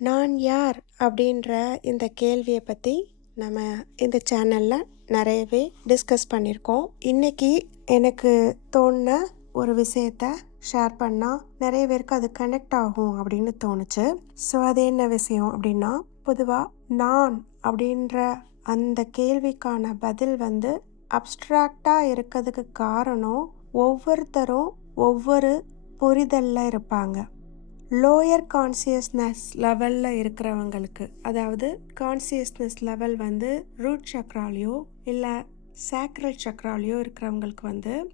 நான் யார் அப்படின்ற இந்த கேள்வியை பற்றி நம்ம இந்த சேனலில் நிறையவே டிஸ்கஸ் பண்ணியிருக்கோம். இன்னைக்கு எனக்கு தோணின ஒரு விஷயத்த ஷேர் பண்ணால் நிறைய பேருக்கு அது கனெக்ட் ஆகும் அப்படின்னு தோணுச்சு. ஸோ அது என்ன விஷயம் அப்படின்னா பொதுவாக நான் அப்படின்ற அந்த கேள்விக்கான பதில் வந்து அப்ஸ்ட்ராக்டாக இருக்கிறதுக்கு காரணம் ஒவ்வொருத்தரும் ஒவ்வொரு புரிதலில் இருப்பாங்க. லோயர் கான்சியஸ்னஸ் லெவலில் இருக்கிறவங்களுக்கு அதாவது கான்சியஸ்னஸ் லெவல் வந்து ரூட் சக்ராலையோ இல்லை சேக்ரல் சக்ராலையோ இருக்கிறவங்களுக்கு வந்து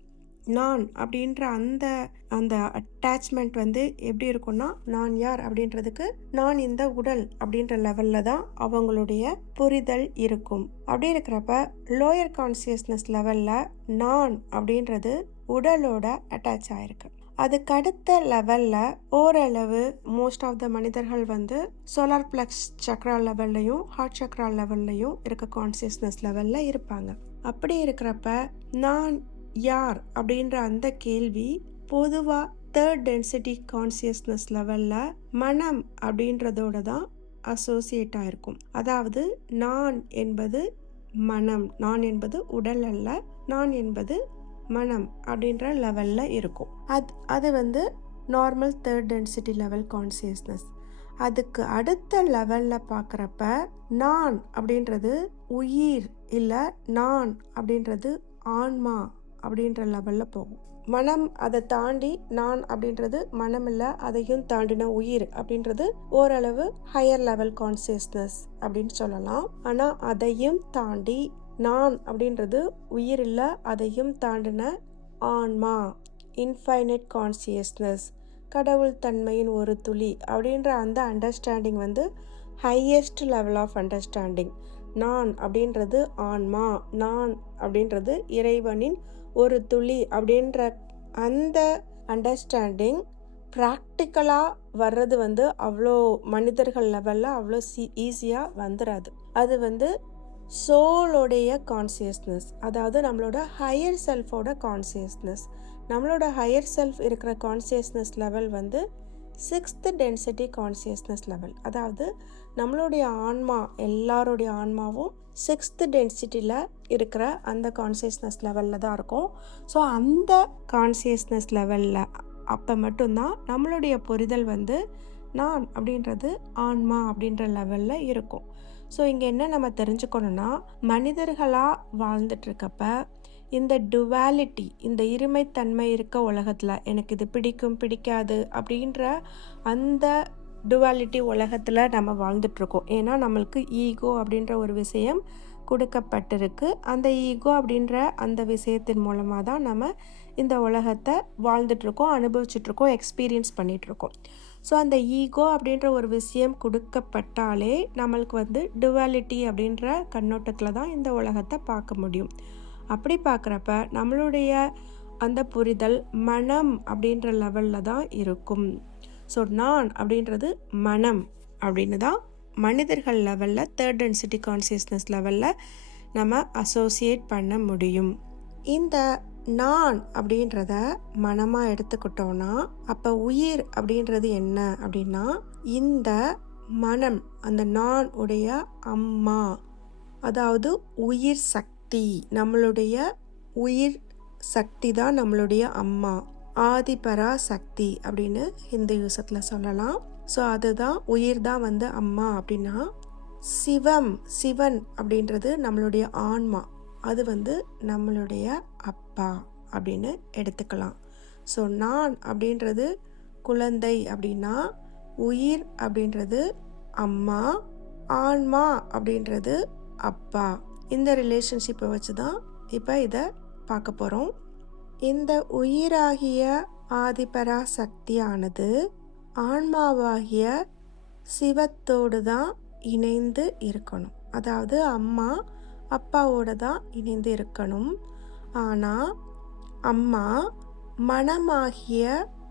நான் அப்படின்ற அந்த அந்த அட்டாச்மெண்ட் வந்து எப்படி இருக்கும்னா நான் யார் அப்படின்றதுக்கு நான் இந்த உடல் அப்படின்ற லெவலில் தான் அவங்களுடைய புரிதல் இருக்கும். அப்படி இருக்கிறப்ப லோயர் கான்சியஸ்னஸ் லெவலில் நான் அப்படின்றது உடலோட அட்டாச் ஆயிருக்கு. அதுக்கு அடுத்த லெவலில் ஓரளவு மோஸ்ட் ஆஃப் த மனிதர்கள் வந்து சோலார் பிளக்ஸ் சக்ரா லெவல்லையும் ஹார்ட் சக்ரா லெவல்லையும் இருக்க கான்சியஸ்னஸ் லெவலில் இருப்பாங்க. அப்படி இருக்கிறப்ப நான் யார் அப்படின்ற அந்த கேள்வி பொதுவாக தேர்ட் டென்சிட்டி கான்சியஸ்னஸ் லெவலில் மனம் அப்படின்றதோட தான் அசோசியேட் ஆயிருக்கும். அதாவது நான் என்பது மனம் நான் என்பது உடல் அல்ல நான் என்பது மனம் அப்படின்ற லெவலில் இருக்கும். அது அது வந்து normal third density level consciousness அதுக்கு அடுத்த லெவலில் பார்க்குறப்ப நான் அப்படின்றது உயிர் இல்லை நான் அப்படின்றது ஆன்மா அப்படின்ற லெவலில் போகும். மனம் அதை தாண்டி நான் அப்படின்றது மனம் இல்லை அதையும் தாண்டின உயிர் அப்படின்றது ஓரளவு ஹையர் லெவல் கான்சியஸ்னஸ் அப்படின்னு சொல்லலாம். ஆனால் அதையும் தாண்டி நான் அப்படின்றது உயிர் இல்லை அதையும் தாண்டின ஆன்மா இன்ஃபைனைட் கான்சியஸ்னஸ் கடவுள் தன்மையின் ஒரு துளி அப்படின்ற அந்த அண்டர்ஸ்டாண்டிங் வந்து ஹையஸ்ட் லெவல் ஆஃப் அண்டர்ஸ்டாண்டிங் நான் அப்படின்றது ஆன்மா நான் அப்படின்றது இறைவனின் ஒரு துளி அப்படின்ற அந்த அண்டர்ஸ்டாண்டிங் ப்ராக்டிக்கலாக வர்றது வந்து அவ்வளோ மனிதர்கள் லெவலில் அவ்வளோ சீ ஈஸியாக வந்துடாது அது வந்து சோலோடைய கான்சியஸ்னஸ் அதாவது நம்மளோட ஹையர் செல்ஃபோட கான்சியஸ்னஸ் நம்மளோட ஹையர் செல்ஃப் இருக்கிற கான்சியஸ்னஸ் லெவல் வந்து சிக்ஸ்த்து டென்சிட்டி கான்சியஸ்னஸ் லெவல் அதாவது நம்மளுடைய ஆன்மா எல்லாருடைய ஆன்மாவும் சிக்ஸ்த்து டென்சிட்டியில் இருக்கிற அந்த கான்சியஸ்னஸ் லெவலில் தான் இருக்கும். ஸோ அந்த கான்சியஸ்னஸ் லெவலில் அப்போ மட்டும்தான் நம்மளுடைய புரிதல் வந்து நான் அப்படின்றது ஆன்மா அப்படின்ற லெவலில் இருக்கும். ஸோ இங்கே என்ன நம்ம தெரிஞ்சுக்கணுன்னா மனிதர்களாக வாழ்ந்துட்டுருக்கப்ப இந்த டுவாலிட்டி இந்த இருமைத்தன்மை இருக்க உலகத்தில் எனக்கு இது பிடிக்கும் பிடிக்காது அப்படின்ற அந்த டுவாலிட்டி உலகத்தில் நம்ம வாழ்ந்துட்டுருக்கோம். ஏன்னா நம்மளுக்கு ஈகோ அப்படின்ற ஒரு விஷயம் கொடுக்கப்பட்டிருக்கு. அந்த ஈகோ அப்படின்ற அந்த விஷயத்தின் மூலமாக தான் நம்ம இந்த உலகத்தை வாழ்ந்துட்டுருக்கோம் அனுபவிச்சுட்ருக்கோம் எக்ஸ்பீரியன்ஸ் பண்ணிகிட்ருக்கோம் ஸோ அந்த ஈகோ அப்படின்ற ஒரு விஷயம் கொடுக்கப்பட்டாலே நம்மளுக்கு வந்து டுவாலிட்டி அப்படின்ற கண்ணோட்டத்தில் தான் இந்த உலகத்தை பார்க்க முடியும். அப்படி பார்க்குறப்ப நம்மளுடைய அந்த புரிதல் மனம் அப்படின்ற லெவலில் தான் இருக்கும். ஸோ நான் அப்படின்றது மனம் அப்படின்னு தான் மனிதர்கள் லெவலில் தேர்ட் டென்சிட்டி கான்சியஸ்னஸ் லெவலில் நம்ம அசோசியேட் பண்ண முடியும். இந்த நான் அப்படின்றத மனமாக எடுத்துக்கிட்டோன்னா அப்போ உயிர் அப்படின்றது என்ன அப்படின்னா இந்த மனம் அந்த நான் உடைய அம்மா அதாவது உயிர் சக்தி நம்மளுடைய உயிர் சக்தி தான் நம்மளுடைய அம்மா ஆதிபரா சக்தி அப்படின்னு ஹிந்து யூசத்தில் சொல்லலாம். ஸோ அதுதான் உயிர் தான் வந்து அம்மா அப்படின்னா சிவம் சிவன் அப்படின்றது நம்மளுடைய ஆன்மா. அது வந்து நம்மளுடைய அப்பா அப்படின்னு எடுத்துக்கலாம். ஸோ நான் அப்படின்றது குழந்தை அப்படின்னா உயிர் அப்படின்றது அம்மா ஆன்மா அப்படின்றது அப்பா. இந்த ரிலேஷன்ஷிப்பை வச்சு தான் இப்போ இதை பார்க்க போகிறோம் இந்த உயிராகிய ஆதிபரா சக்தியானது ஆன்மாவாகிய சிவத்தோடு தான் இணைந்து இருக்கணும். அதாவது அம்மா அப்பாவோடு தான் இணைந்து இருக்கணும். ஆனால் அம்மா மனமாகிய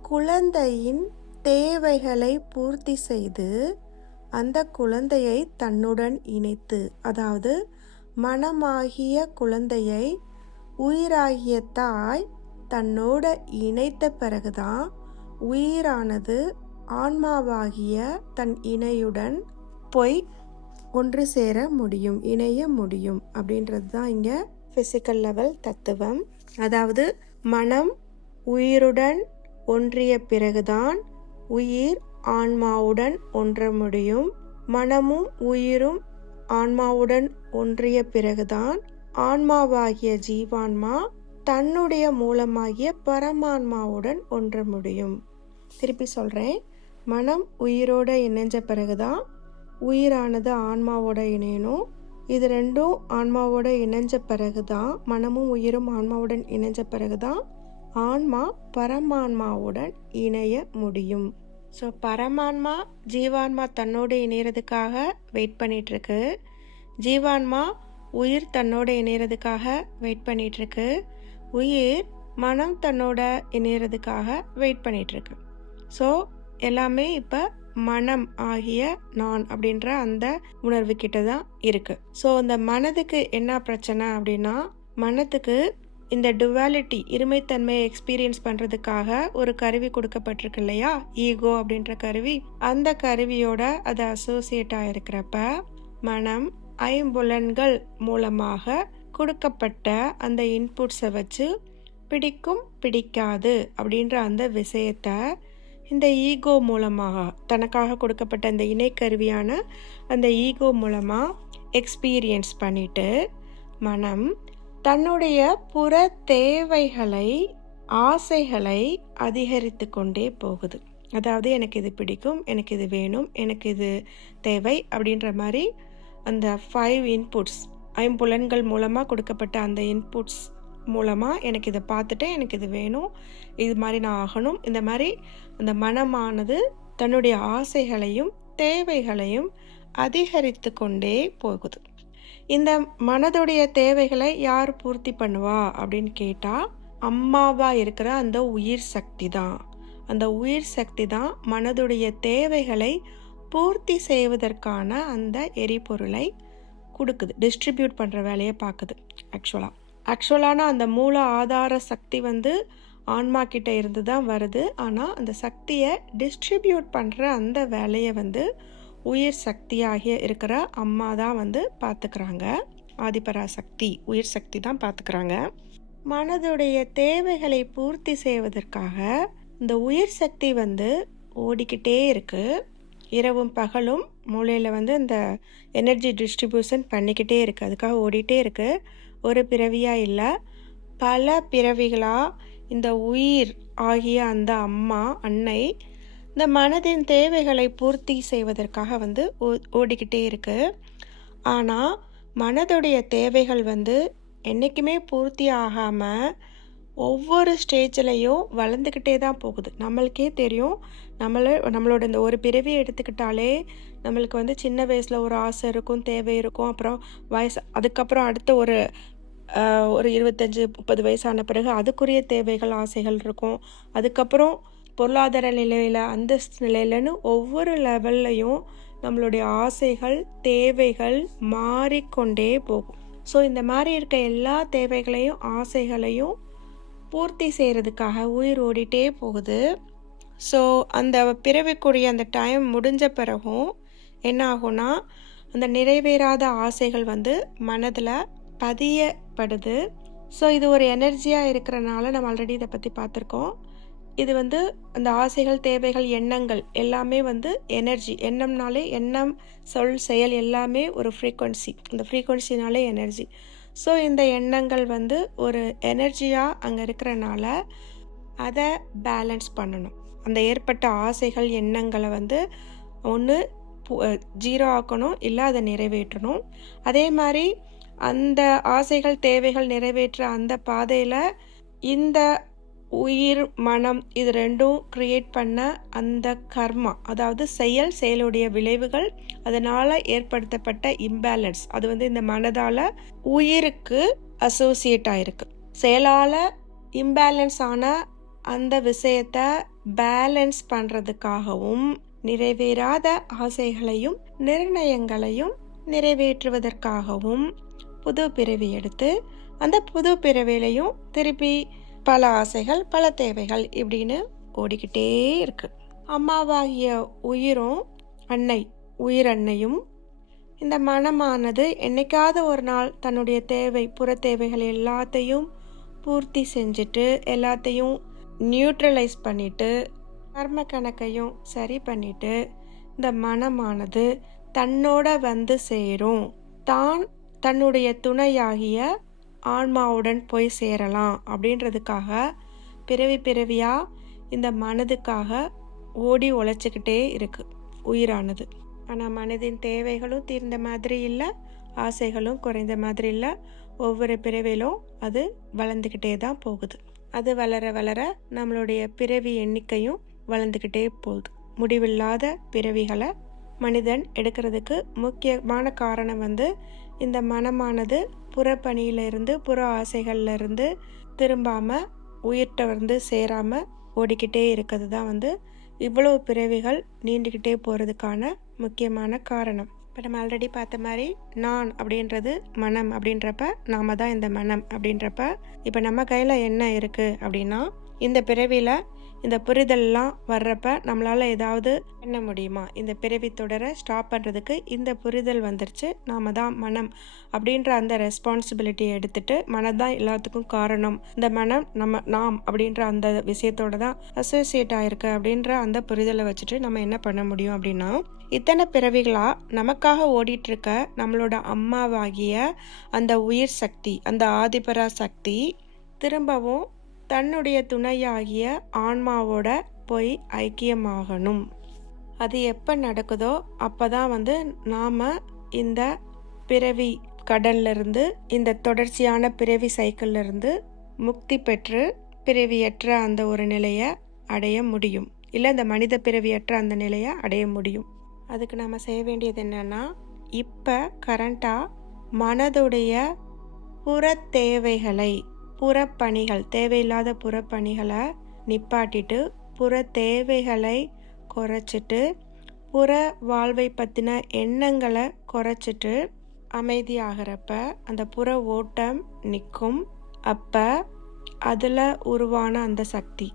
குழந்தையின் தேவைகளை பூர்த்தி செய்து அந்த குழந்தையை தன்னுடன் இணைத்து அதாவது மனமாகிய குழந்தையை உயிராகிய தாய் தன்னோட இணைத்த பிறகுதான் உயிரானது ஆன்மாவாகிய தன் இணையுடன் போய் ஒன்று சேர முடியும் இணைய முடியும் அப்படின்றது தான் இங்கே ஃபிசிக்கல் லெவல் தத்துவம். அதாவது மனம் உயிருடன் ஒன்றிய பிறகுதான் உயிர் ஆன்மாவுடன் ஒன்ற முடியும். மனமும் உயிரும் ஆன்மாவுடன் ஒன்றிய பிறகுதான் ஆன்மாவாகிய ஜீவான்மா தன்னுடைய மூலமாகிய பரமான்மாவுடன் ஒன்ற முடியும். திருப்பி சொல்கிறேன் மனம் உயிரோட இணைஞ்ச பிறகுதான் உயிரானது ஆன்மாவோட இணையணும். இது ரெண்டும் ஆன்மாவோட இணைஞ்ச பிறகுதான் மனமும் உயிரும் ஆன்மாவுடன் இணைஞ்ச பிறகுதான் ஆன்மா பரமான்மாவுடன் இணைய முடியும். ஸோ பரமான்மா ஜீவான்மா தன்னோடு இணையறதுக்காக வெயிட் பண்ணிகிட்ருக்கு ஜீவான்மா உயிர் தன்னோடு இணையறதுக்காக வெயிட் பண்ணிகிட்ருக்கு உயிர் மனம் தன்னோட இணைகிறதுக்காக வெயிட் பண்ணிகிட்ருக்கு ஸோ எல்லாமே இப்போ மனம் ஆகிய நான் அப்படின்ற அந்த உணர்வு கிட்ட தான் இருக்குது ஸோ அந்த மனதுக்கு என்ன பிரச்சனை அப்படின்னா மனத்துக்கு இந்த டுவாலிட்டி இருமைத்தன்மையை எக்ஸ்பீரியன்ஸ் பண்ணுறதுக்காக ஒரு கருவி கொடுக்கப்பட்டிருக்கு இல்லையா? ஈகோ அப்படின்ற கருவி. அந்த கருவியோட அது அசோசியேட் ஆகிருக்கிறப்ப மனம் ஐம்புலன்கள் மூலமாக கொடுக்கப்பட்ட அந்த இன்புட்ஸை வச்சு பிடிக்கும் பிடிக்காது அப்படின்ற அந்த விஷயத்தை இந்த ஈகோ மூலமாக தனக்காக கொடுக்கப்பட்ட அந்த இணைக்கருவியான அந்த ஈகோ மூலமாக எக்ஸ்பீரியன்ஸ் பண்ணிட்டு மனம் தன்னுடைய புற தேவைகளை ஆசைகளை அதிகரித்து கொண்டே போகுது. அதாவது எனக்கு இது பிடிக்கும் எனக்கு இது வேணும் எனக்கு இது தேவை அப்படின்ற மாதிரி அந்த ஃபைவ் இன்புட்ஸ் ஐம்புலன்கள் மூலமாக கொடுக்கப்பட்ட அந்த இன்புட்ஸ் மூலமாக எனக்கு இதை பார்த்துட்டு எனக்கு இது வேணும் இது மாதிரி நான் ஆகணும். இந்த மாதிரி அந்த மனமானது தன்னுடைய ஆசைகளையும் தேவைகளையும் அதிகரித்து கொண்டே போகுது. இந்த மனதுடைய தேவைகளை யார் பூர்த்தி பண்ணுவா அப்படின்னு கேட்டால் அம்மாவாக இருக்கிற அந்த உயிர் சக்தி தான். அந்த உயிர் சக்தி தான் மனதுடைய தேவைகளை பூர்த்தி செய்வதற்கான அந்த எரிபொருளை கொடுக்குது டிஸ்ட்ரிபியூட் பண்ணுற வேலையை பார்க்குது ஆக்சுவலாக ஆக்சுவலான அந்த மூல ஆதார சக்தி வந்து ஆன்மா கிட்ட இருந்து தான் வருது. ஆனால் அந்த சக்தியை டிஸ்ட்ரிபியூட் பண்ணுற அந்த வேலையை வந்து உயிர் சக்தியாகிய இருக்கிற அம்மா தான் வந்து பார்த்துக்கிறாங்க. ஆதிபரா சக்தி உயிர் சக்தி தான் பார்த்துக்கிறாங்க. மனதுடைய தேவைகளை பூர்த்தி செய்வதற்காக இந்த உயிர் சக்தி வந்து ஓடிக்கிட்டே இருக்குது இரவும் பகலும் மூளையில் வந்து இந்த எனர்ஜி டிஸ்ட்ரிபியூஷன் பண்ணிக்கிட்டே இருக்குது அதுக்காக ஓடிட்டே இருக்குது ஒரு பிறவியாக இல்லை. பல பிறவிகளாக இந்த உயிர் ஆகிய அந்த அம்மா அன்னை இந்த மனதின் தேவைகளை பூர்த்தி செய்வதற்காக வந்து ஓ ஓடிக்கிட்டே இருக்குது ஆனால் மனதுடைய தேவைகள் வந்து என்றைக்குமே பூர்த்தி ஆகாமல் ஒவ்வொரு ஸ்டேஜ்லேயும் வளர்ந்துக்கிட்டே தான் போகுது. நம்மளுக்கே தெரியும். நம்மள நம்மளோட இந்த ஒரு பிறவியை எடுத்துக்கிட்டாலே நம்மளுக்கு வந்து சின்ன வயசில் ஒரு ஆசை இருக்கும் தேவை இருக்கும். அப்புறம் வயசு அதுக்கப்புறம் அடுத்த ஒரு ஒரு இருபத்தஞ்சி முப்பது வயசான பிறகு அதுக்குரிய தேவைகள் ஆசைகள் இருக்கும். அதுக்கப்புறம் பொருளாதார நிலையில் அந்தஸ்து நிலையிலன்னு ஒவ்வொரு லெவல்லையும் நம்மளுடைய ஆசைகள் தேவைகள் மாறிக்கொண்டே போகும். ஸோ இந்த மாதிரி இருக்க எல்லா தேவைகளையும் ஆசைகளையும் பூர்த்தி செய்கிறதுக்காக உயிர் ஓடிட்டே போகுது. ஸோ அந்த பிறவிக்குரிய அந்த டைம் முடிஞ்ச பிறகும் என்ன ஆகும்னா அந்த நிறைவேறாத ஆசைகள் வந்து மனதில் பதியப்படுது. ஸோ இது ஒரு எனர்ஜியாக இருக்கிறனால நம்ம ஆல்ரெடி இதை பற்றி பார்த்துருக்கோம். இது வந்து அந்த ஆசைகள் தேவைகள் எண்ணங்கள் எல்லாமே வந்து எனர்ஜி எண்ணம்னாலே எண்ணம் சொல் செயல் எல்லாமே ஒரு ஃப்ரீக்குவன்சி இந்த ஃப்ரீக்குவன்சினாலே எனர்ஜி ஸோ இந்த எண்ணங்கள் வந்து ஒரு எனர்ஜியாக அங்கே இருக்கிறனால அதை பேலன்ஸ் பண்ணணும். அந்த ஏற்பட்ட ஆசைகள் எண்ணங்களை வந்து ஒன்று ஜீரோ ஆக்கணும் இல்லை அதை நிறைவேற்றணும். அதே மாதிரி அந்த ஆசைகள் தேவைகள் நிறைவேற்ற அந்த பாதையில் இந்த உயிர் மனம் இது ரெண்டும் க்ரியேட் பண்ண அந்த கர்மா அதாவது செயல் செயலுடைய விளைவுகள் அதனால் ஏற்படுத்தப்பட்ட இம்பேலன்ஸ் அது வந்து இந்த மனதால் உயிருக்கு அசோசியேட் ஆகிருக்கு செயலால் இம்பேலன்ஸ் ஆன அந்த விஷயத்தை பேலன்ஸ் பண்ணுறதுக்காகவும் நிறைவேறாத ஆசைகளையும் நிர்ணயங்களையும் நிறைவேற்றுவதற்காகவும் புது பிறவி எடுத்து அந்த புது பிறவிலையும் திருப்பி பல ஆசைகள் பல தேவைகள் இப்படின்னு ஓடிக்கிட்டே இருக்கு. அம்மாவாகிய உயிரும் அன்னை உயிர் அன்னையும் இந்த மனமானது என்னைக்காவது ஒரு நாள் தன்னுடைய தேவை புற தேவைகள் எல்லாத்தையும் பூர்த்தி செஞ்சுட்டு எல்லாத்தையும் நியூட்ரலைஸ் பண்ணிட்டு கர்ம கணக்கையும் சரி பண்ணிட்டு இந்த மனமானது தன்னோட வந்து சேரும். தான் தன்னுடைய துணையாகிய ஆன்மாவுடன் போய் சேரலாம் அப்படின்றதுக்காக பிறவி பிறவியாக இந்த மனதுக்காக ஓடி உழைச்சிக்கிட்டே இருக்குது உயிரானது. ஆனால் மனதின் தேவைகளும் தீர்ந்த மாதிரி இல்லை ஆசைகளும் குறைந்த மாதிரி இல்லை. ஒவ்வொரு பிறவிலும் அது வளர்ந்துக்கிட்டே தான் போகுது. அது வளர வளர நம்மளுடைய பிறவி எண்ணிக்கையும் வளர்ந்துக்கிட்டே போகுது. முடிவில்லாத பிறவிகளை மனிதன் எடுக்கிறதுக்கு முக்கியமான காரணம் வந்து இந்த மனமானது புறப்பணியிலிருந்து புற ஆசைகள்லேருந்து திரும்பாமல் உயிர்கிட்ட வந்து சேராமல் ஓடிக்கிட்டே இருக்கிறது தான் வந்து இவ்வளவு பிறவிகள் நீண்டுக்கிட்டே போகிறதுக்கான முக்கியமான காரணம். இப்போ நம்ம ஆல்ரெடி பார்த்த மாதிரி நான் அப்படின்றது மனம் அப்படின்றப்ப நாம தான் இந்த மனம் அப்படின்றப்ப இப்போ நம்ம கையில் என்ன இருக்குது அப்படின்னா இந்த பிறவியில் இந்த புரிதல்லாம் வர்றப்ப நம்மளால் ஏதாவது பண்ண முடியுமா? இந்த பிறவி தொடரை ஸ்டாப் பண்ணுறதுக்கு இந்த புரிதல் வந்துருச்சு நாம தான் மனம் அப்படின்ற அந்த ரெஸ்பான்சிபிலிட்டியை எடுத்துட்டு மனம் தான் எல்லாத்துக்கும் காரணம். இந்த மனம் நம்ம நாம் அப்படின்ற அந்த விஷயத்தோட தான் அசோசியேட் ஆயிருக்கு அப்படின்ற அந்த புரிதலை வச்சுட்டு நம்ம என்ன பண்ண முடியும் அப்படின்னா இத்தனை பிறவிகளாக நமக்காக ஓடிட்டுருக்க நம்மளோட அம்மாவாகிய அந்த உயிர் சக்தி அந்த ஆதிபரா சக்தி திரும்பவும் தன்னுடைய துணையாகிய ஆன்மாவோட போய் ஐக்கியமாகணும். அது எப்போ நடக்குதோ அப்போ தான் வந்து நாம் இந்த பிறவி கடல்லிருந்து இந்த தொடர்ச்சியான பிறவி சைக்கிள்லேருந்து முக்தி பெற்று பிறவியற்ற அந்த ஒரு நிலையை அடைய முடியும். இல்லை இந்த மனித பிறவியற்ற அந்த நிலையை அடைய முடியும். அதுக்கு நாம் செய்ய வேண்டியது என்னென்னா இப்போ கரண்ட்டாக மனதுடைய புற தேவைகளை புறப்பணிகள் தேவையில்லாத புறப்பணிகளை நிப்பாட்டிட்டு புற தேவைகளை குறைச்சிட்டு புற வாழ்வை பற்றின எண்ணங்களை குறைச்சிட்டு அமைதியாகிறப்ப அந்த புற ஓட்டம் நிற்கும். அப்போ அதில் உருவான அந்த சக்தி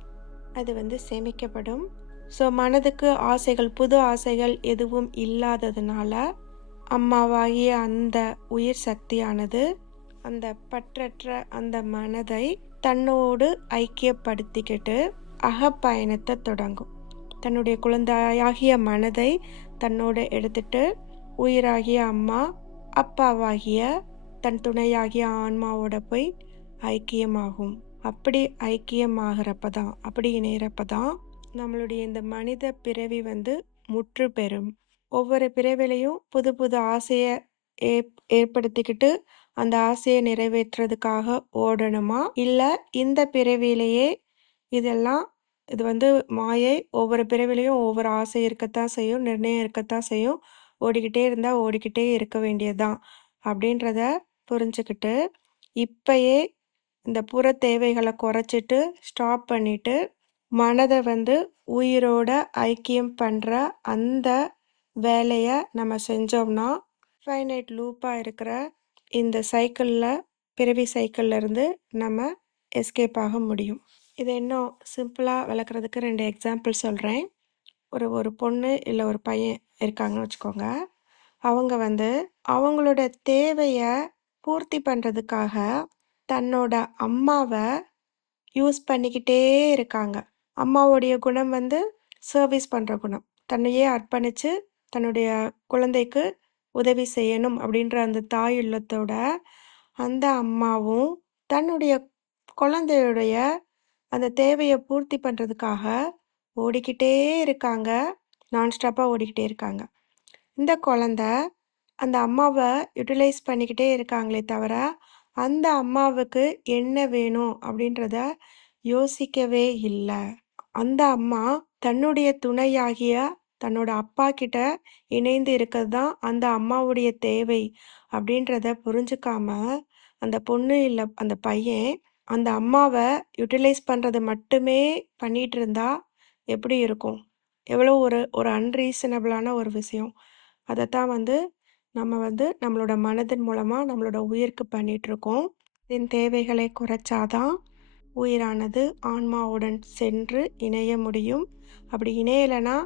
அது வந்து சேமிக்கப்படும். ஸோ மனதுக்கு ஆசைகள் புது ஆசைகள் எதுவும் இல்லாததுனால அம்மாவாகிய அந்த உயிர் சக்தியானது அந்த பற்றற்ற அந்த மனதை தன்னோடு ஐக்கியப்படுத்திக்கிட்டு அகப்பயணத்தை தொடங்கும். தன்னுடைய குழந்தையாகிய மனதை தன்னோடு எடுத்துட்டு உயிராகிய அம்மா அப்பாவாகிய தன் துணையாகிய ஆன்மாவோட போய் ஐக்கியமாகும். அப்படி ஐக்கியமாகிறப்ப தான் அப்படி இணையிறப்ப தான் நம்மளுடைய இந்த மனித பிறவி வந்து முற்று பெறும் ஒவ்வொரு பிறவிலையும் புது புது ஆசையை ஏ ஏற்படுத்திக்கிட்டு அந்த ஆசையை நிறைவேற்றுறதுக்காக ஓடணுமா? இல்லை இந்த பிறவியிலேயே இதெல்லாம் இது வந்து மாயை ஒவ்வொரு பிறவிலையும் ஒவ்வொரு ஆசை இருக்கத்தான் செய்யும் நிர்ணயம் இருக்கத்தான் செய்யும். ஓடிக்கிட்டே இருந்தால் ஓடிக்கிட்டே இருக்க வேண்டியதுதான் அப்படின்றத புரிஞ்சுக்கிட்டு இப்பயே இந்த புற தேவைகளை குறைச்சிட்டு ஸ்டாப் பண்ணிட்டு மனதை வந்து உயிரோட ஐக்கியம் பண்ணுற அந்த வேலையை நம்ம செஞ்சோம்னா இன்ஃபைனைட் லூப்பாக இருக்கிற இந்த சைக்கிளில் பிறவி சைக்கிள்லேருந்து நம்ம எஸ்கேப் ஆக முடியும். இதை இன்னும் சிம்பிளாக விளக்குறதுக்கு ரெண்டு எக்ஸாம்பிள் சொல்கிறேன் ஒரு ஒரு பொண்ணு இல்லை ஒரு பையன் இருக்காங்கன்னு வச்சுக்கோங்க. அவங்க வந்து அவங்களோட தேவையை பூர்த்தி பண்ணுறதுக்காக தன்னோட அம்மாவை யூஸ் பண்ணிக்கிட்டே இருக்காங்க. அம்மாவுடைய குணம் வந்து சர்வீஸ் பண்ணுற குணம். தன்னையே அர்ப்பணித்து தன்னுடைய குழந்தைக்கு உதவி செய்யணும் அப்படின்ற அந்த தாய் உள்ளத்தோட அந்த அம்மாவும் தன்னுடைய குழந்தையுடைய அந்த தேவையை பூர்த்தி பண்ணுறதுக்காக ஓடிக்கிட்டே இருக்காங்க. நான்ஸ்டாப்பாக ஓடிக்கிட்டே இருக்காங்க. இந்த குழந்த அந்த அம்மாவை யூட்டிலைஸ் பண்ணிக்கிட்டே இருக்காங்களே தவிர அந்த அம்மாவுக்கு என்ன வேணும் அப்படின்றத யோசிக்கவே இல்லை. அந்த அம்மா தன்னுடைய துணையாகிய தன்னோட அப்பா கிட்ட இணைந்து இருக்கிறது தான் அந்த அம்மாவுடைய தேவை அப்படின்றத புரிஞ்சுக்காம அந்த பொண்ணு இல்லை அந்த பையன் அந்த அம்மாவை யூட்டிலைஸ் பண்ணுறது மட்டுமே பண்ணிட்டு இருந்தா எப்படி இருக்கும்? எவ்வளோ ஒரு ஒரு அன்ரீசனபிளான ஒரு விஷயம். அதைத்தான் வந்து நம்ம வந்து நம்மளோட மனதின் மூலமாக நம்மளோட உயிருக்கு பண்ணிகிட்ருக்கோம் இதன் தேவைகளை குறைச்சாதான் உயிரானது ஆன்மாவுடன் சென்று இணைய முடியும். அப்படி இணையலைன்னா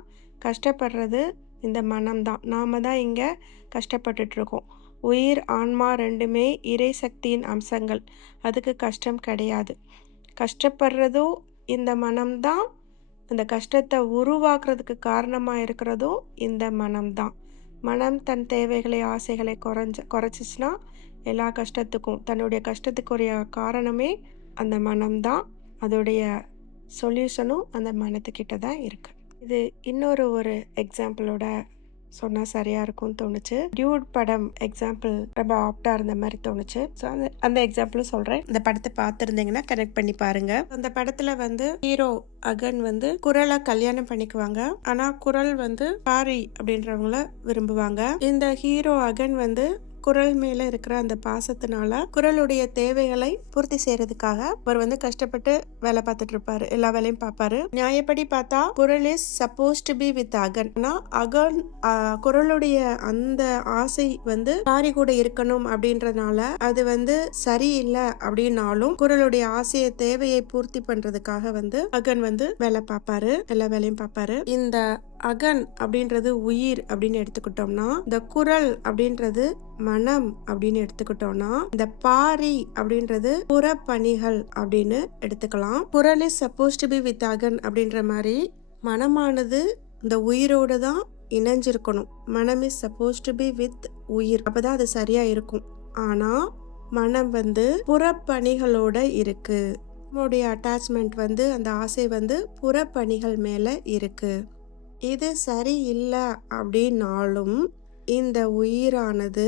கஷ்டப்படுறது இந்த மனம்தான் நாம தான் இங்கே கஷ்டப்பட்டுட்ருக்கோம். உயிர் ஆன்மா ரெண்டுமே இறை சக்தியின் அம்சங்கள். அதுக்கு கஷ்டம் கிடையாது. கஷ்டப்படுறதும் இந்த மனம்தான் அந்த கஷ்டத்தை உருவாக்குறதுக்கு காரணமாக இருக்கிறதும் இந்த மனம்தான் மனம் தன் தேவைகளை ஆசைகளை குறைஞ்ச குறைச்சிச்சுன்னா எல்லா கஷ்டத்துக்கும் தன்னுடைய கஷ்டத்துக்குரிய காரணமே அந்த மனம்தான் அதோடைய சொல்யூஷனும் அந்த மனத்துக்கிட்ட தான் இருக்குது இது இன்னொரு ஒரு எக்ஸாம்பிளோட சொன்னால் சரியாக இருக்கும்னு தோணுச்சு. டியூட் படம் எக்ஸாம்பிள் ரொம்ப ஆப்டாக இருந்த மாதிரி தோணுச்சு. ஸோ அந்த அந்த எக்ஸாம்பிளும் சொல்கிறேன் இந்த படத்தை பார்த்துருந்தீங்கன்னா கனெக்ட் பண்ணி பாருங்க. அந்த படத்தில் வந்து ஹீரோ அகன் வந்து குரலை கல்யாணம் பண்ணிக்குவாங்க. ஆனால் குரல் வந்து பாரி அப்படின்றவங்கள விரும்புவாங்க. இந்த ஹீரோ அகன் வந்து குரல் மேல இருக்கிற அந்த பாசத்தினால குரலுடைய தேவைகளை பூர்த்தி செய்யறதுக்காக அவர் வந்து கஷ்டப்பட்டு வேலை பார்த்துட்டு இருப்பாரு. எல்லா வேலையும் பார்ப்பாரு. நியாயப்படி பார்த்தா குரல் is supposed to be with அகன் அகன் குரலுடைய அந்த ஆசை வந்து சாரி கூட இருக்கணும் அப்படின்றதுனால அது வந்து சரியில்லை அப்படின்னாலும் குரலுடைய ஆசையை தேவையை பூர்த்தி பண்றதுக்காக வந்து அகன் வந்து வேலை பார்ப்பாரு. எல்லா வேலையும் பார்ப்பாரு. இந்த அகன் அப்படின்றது உயிர் அப்படின்னு எடுத்துக்கிட்டோம்னா இந்த குரல் அப்படின்றது மனம் அப்படின்னு எடுத்துக்கிட்டோம்னா இந்த பாரி அப்படின்றது புறப்பணிகள் அப்படின்னு எடுத்துக்கலாம். குரல் is suppose to be with அகன் அப்படின்ற மாதிரி மனமானது இந்த உயிரோடு தான் இணைஞ்சிருக்கணும். மனம் is suppose to be with உயிர். அப்பதான் அது சரியா இருக்கும். ஆனா மனம் வந்து புறப்பணிகளோட இருக்கு. நம்மளுடைய அட்டாச்மெண்ட் வந்து அந்த ஆசை வந்து புறப்பணிகள் மேல இருக்கு. இது சரியில்லை அப்படின்னாலும் இந்த உயிரானது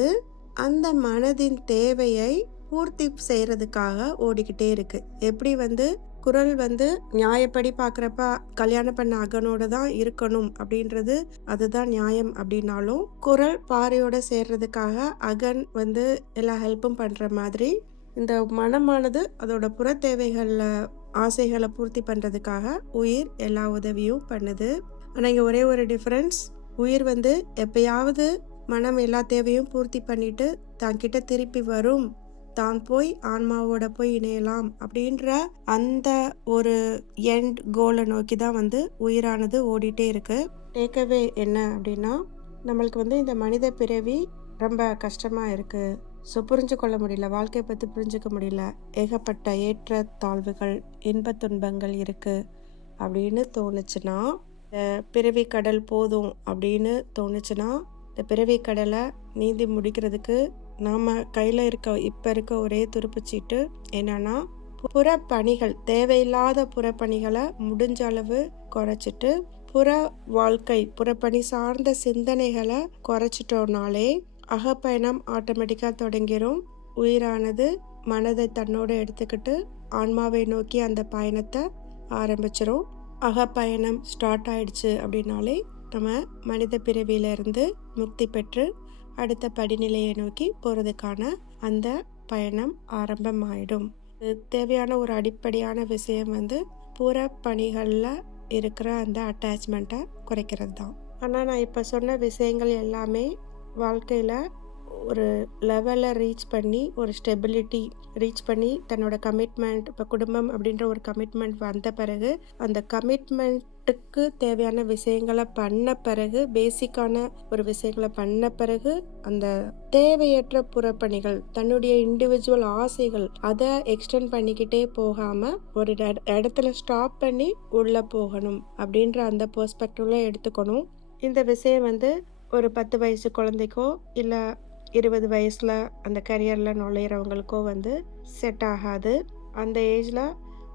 அந்த மனதின் தேவையை பூர்த்தி செய்யறதுக்காக ஓடிக்கிட்டே இருக்கு. எப்படி வந்து? குரல் வந்து நியாயப்படி பார்க்குறப்ப கல்யாணம் பண்ண அகனோட தான் இருக்கணும் அப்படின்றது அதுதான் நியாயம் அப்படின்னாலும் குரல் பாறையோட சேர்றதுக்காக அகன் வந்து எல்லா ஹெல்ப்பும் பண்ணுற மாதிரி இந்த மனமானது அதோட புற தேவைகளில் ஆசைகளை பூர்த்தி பண்ணுறதுக்காக உயிர் எல்லா உதவியும் பண்ணுது. ஆனால் இங்கே ஒரே ஒரு டிஃப்ரென்ஸ் உயிர் வந்து எப்பயாவது மனம் எல்லா தேவையும் பூர்த்தி பண்ணிட்டு தான் கிட்ட திருப்பி வரும். தான் போய் ஆன்மாவோட போய் இணையலாம் அப்படின்ற அந்த ஒரு எண்ட் கோலை நோக்கி தான் வந்து உயிரானது ஓடிட்டே இருக்கு. டேக்கவே என்ன அப்படின்னா நம்மளுக்கு வந்து இந்த மனித பிறவி ரொம்ப கஷ்டமா இருக்கு. ஸோ புரிஞ்சு கொள்ள முடியல வாழ்க்கையை பற்றி புரிஞ்சுக்க முடியல. ஏகப்பட்ட ஏற்ற தாழ்வுகள் இன்பத் துன்பங்கள் இருக்குது அப்படின்னு தோணுச்சுன்னா பிறவி கடல் போதும் அப்படின்னு தோணுச்சுன்னா இந்த பிறவி கடலை நீந்தி முடிக்கிறதுக்கு நாம் கையில் இருக்க இப்போ இருக்க ஒரே துருப்புச்சீட்டு என்னன்னா புறப்பணிகள் தேவையில்லாத புறப்பணிகளை முடிஞ்ச அளவு குறைச்சிட்டு புற வாழ்க்கை புறப்பணி சார்ந்த சிந்தனைகளை குறைச்சிட்டோம்னாலே அகப்பயணம் ஆட்டோமேட்டிக்காக தொடங்கிரும். உயிரானது மனதை தன்னோடு எடுத்துக்கிட்டு ஆன்மாவை நோக்கி அந்த பயணத்தை ஆரம்பிச்சிரும். அகப்பயணம் ஸ்டார்ட் ஆயிடுச்சு அப்படின்னாலே நம்ம மனித பிறவியிலிருந்து முக்தி பெற்று அடுத்த படிநிலையை நோக்கி போகிறதுக்கான அந்த பயணம் ஆரம்பமாயிடும். இது தேவையான ஒரு அடிப்படையான விஷயம் வந்து புற பணிகளில் இருக்கிற அந்த அட்டாச்மெண்ட்டை குறைக்கிறது தான் ஆனால் நான் இப்போ சொன்ன விஷயங்கள் எல்லாமே வாழ்க்கையில் ஒரு லெவலை ரீச் பண்ணி ஒரு ஸ்டெபிலிட்டி ரீச் பண்ணி தன்னோட கமிட்மெண்ட் இப்போ குடும்பம் அப்படின்ற ஒரு கமிட்மெண்ட் வந்த பிறகு அந்த கமிட்மெண்ட்டுக்கு தேவையான விஷயங்களை பண்ண பிறகு பேசிக்கான ஒரு விஷயங்களை பண்ண பிறகு அந்த தேவையற்ற புறப்பணிகள் தன்னுடைய இண்டிவிஜுவல் ஆசைகள் அதை எக்ஸ்டெண்ட் பண்ணிக்கிட்டே போகாமல் ஒரு இடத்துல ஸ்டாப் பண்ணி உள்ளே போகணும் அப்படின்ற அந்த பெர்ஸ்பெக்டிவ்ல எடுத்துக்கணும். இந்த விஷயம் வந்து ஒரு பத்து வயசு குழந்தைக்கோ இல்லை இருபது வயசில் அந்த கரியரில் நுழையிறவங்களுக்கோ வந்து செட் ஆகாது. அந்த ஏஜில்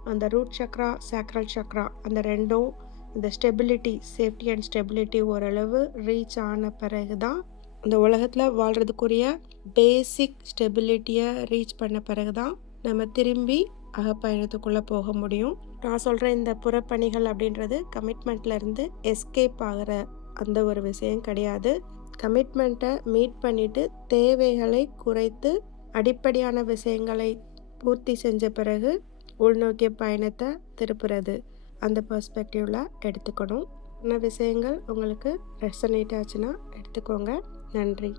அந்த ரூட் சக்ரா சாக்ரல் சக்ரா அந்த ரெண்டும் இந்த ஸ்டெபிலிட்டி சேஃப்டி அண்ட் ஸ்டெபிலிட்டி ஓரளவு ரீச் ஆன பிறகு தான் இந்த உலகத்தில் வாழ்கிறதுக்குரிய பேசிக் ஸ்டெபிலிட்டியை ரீச் பண்ண பிறகு தான் நம்ம திரும்பி அகப்பயணத்துக்குள்ளே போக முடியும். நான் சொல்கிற இந்த புறப்பணிகள் அப்படின்றது கமிட்மெண்ட்லேருந்து எஸ்கேப் ஆகிற அந்த ஒரு விஷயம் கிடையாது. கமிட்மெண்ட்டை மீட் பண்ணிவிட்டு தேவைகளை குறைத்து அடிப்படையான விஷயங்களை பூர்த்தி செஞ்ச பிறகு உள்நோக்கிய பயணத்தை திருப்புறது. அந்த பர்ஸ்பெக்டிவில் எடுத்துக்கணும். என்ன விஷயங்கள் உங்களுக்கு ரெசனேட் ஆச்சுன்னா எடுத்துக்கோங்க. நன்றி.